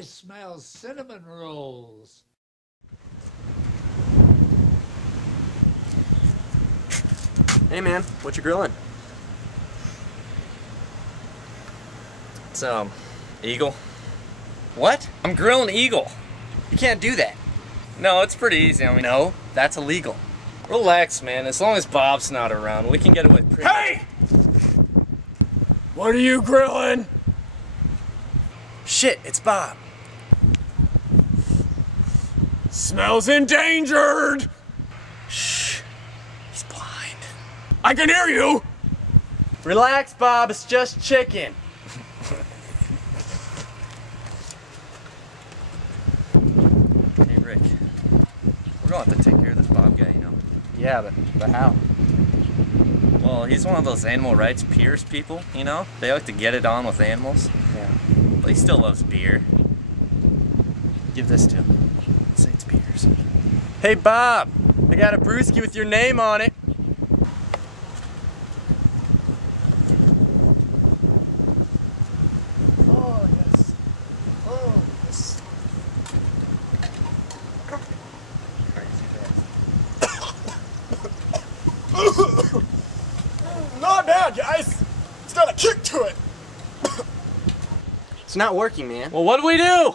I smell cinnamon rolls. Hey man, what you grilling? It's, eagle. What? I'm grilling eagle. You can't do that. No, it's pretty easy. I mean, No, that's illegal. relax, man. As long as Bob's not around, we can get it with pretty Hey! What are you grilling? Shit, it's Bob. Smells endangered! Shh, he's blind. I can hear you! Relax, Bob, it's just chicken. Hey, Rick. We're going to have to take care of this Bob guy, you know. Yeah, but how? Well, he's one of those animal rights Pierce people, you know? They like to get it on with animals. Yeah. But he still loves beer. Give this to him. Say it's Peters. Hey, Bob! I got a brewski with your name on it. Oh, yes. Oh, yes. Not bad, guys. It's got a kick to it. It's not working, man. Well, what do we do?